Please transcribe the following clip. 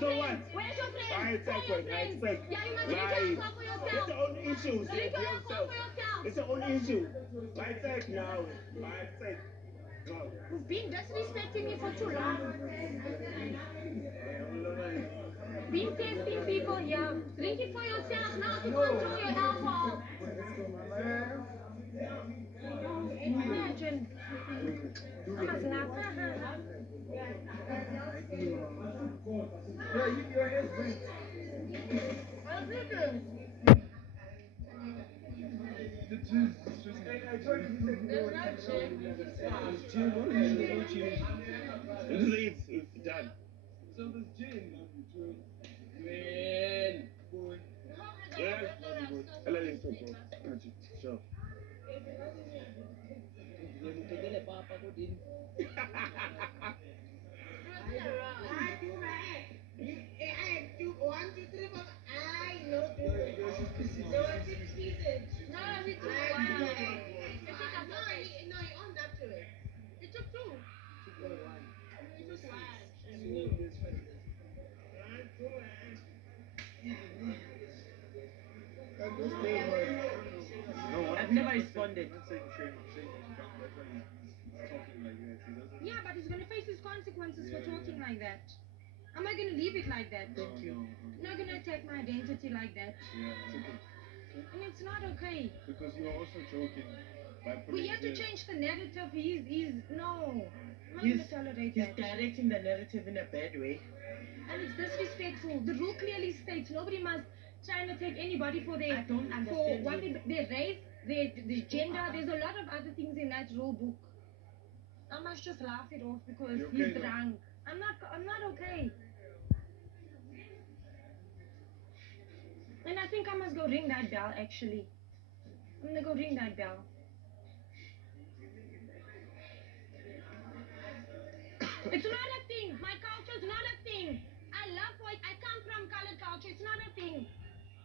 So what? Where's your I friends? Call expect your what? I friends. expect. Yeah, you must Lie. reach out for It's yourself. your own issues. Reach For out yourself. for yourself. It's your own issue. I expect now. I expect. No. You've been disrespecting me for too long. Been testing people here. Drink it for yourself now to control your alcohol. Imagine. I'm a slapper. Yeah, your head went. I'm drinking. The juice is just. I told you he said you There's know no what chick. gin, what is it? No gin. It's done. So there's gin. Boy. Yeah. I let him talk, bro. Sure. No, we took one. You took a no, you owned up to it. You took two. You took one. And this day was. No, what? I've never responded. I'm not saying shame, that's why he's talking like that. He doesn't. Yeah, but he's gonna face his consequences for talking like that. I'm not gonna leave it like that. Thank you. I'm not gonna attack my identity like that. Yeah, it's okay. And it's not okay. Because you're also joking by putting We have to the- change the narrative. He's no. I'm not He's, gonna tolerate he's that. directing the narrative in a bad way. And it's disrespectful. The rule clearly states nobody must try and attack anybody for I don't for understand what it. their race, their gender. There's a lot of other things in that rule book. I must just laugh it off because You he's okay, though? drunk. I'm not okay. And I think I must go ring that bell actually. I'm gonna go ring that bell. It's not